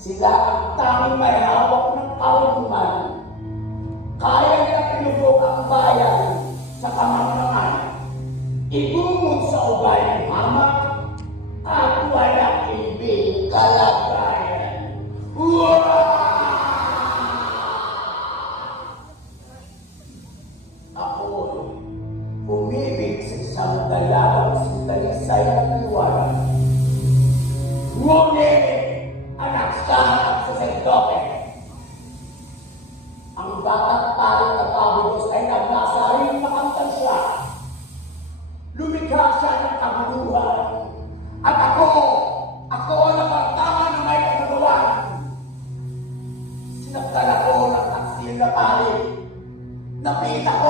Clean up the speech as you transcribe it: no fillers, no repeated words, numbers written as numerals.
Sila ang tanging may hawak ng karunungan. Kaya nilang ilubog ang bayan sa kamangmangan, ibungod sa ugaling hamak, at walang ibig kalagayan. Ako'y umibig sa isang dalagang sintalisay ng liwanag. Ngunit, anak sa saserdote. Ang batang taring katahubos ay nagnasaring makamtansya. Lumikha siya ng kaguluhan. At ako ang napartangan na may kaguluhan. Sinaktan ako ng taksil na pari. Nakita ko